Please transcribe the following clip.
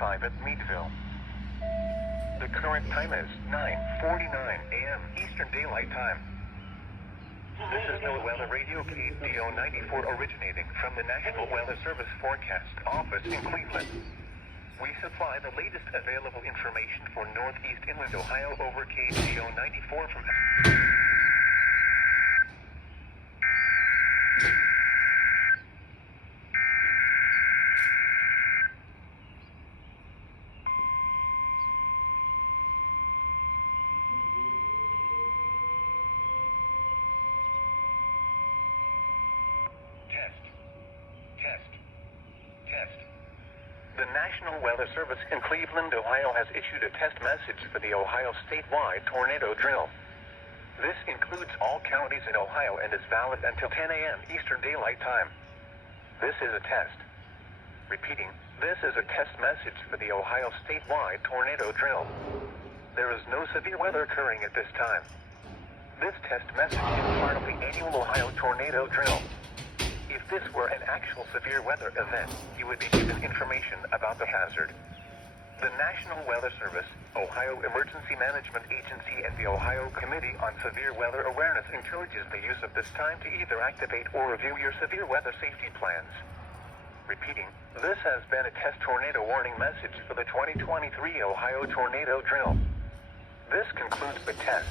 5 at Meadville. The current time is 9:49 a.m. Eastern Daylight Time. This is NOAA Weather Radio KDO 94 originating from the National Weather Service Forecast Office in Cleveland. We supply the latest available information for Northeast Inland Ohio over KDO 94 from... Test. The National Weather Service in Cleveland, Ohio has issued a test message for the Ohio statewide tornado drill. This includes all counties in Ohio and is valid until 10 a.m. Eastern Daylight Time. This is a test. Repeating, this is a test message for the Ohio statewide tornado drill. There is no severe weather occurring at this time. This test message is part of the annual Ohio tornado drill. If this were an actual severe weather event, you would be given information about the hazard. The National Weather Service, Ohio Emergency Management Agency, and the Ohio Committee on Severe Weather Awareness encourages the use of this time to either activate or review your severe weather safety plans. Repeating, this has been a test tornado warning message for the 2023 Ohio tornado drill. This concludes the test.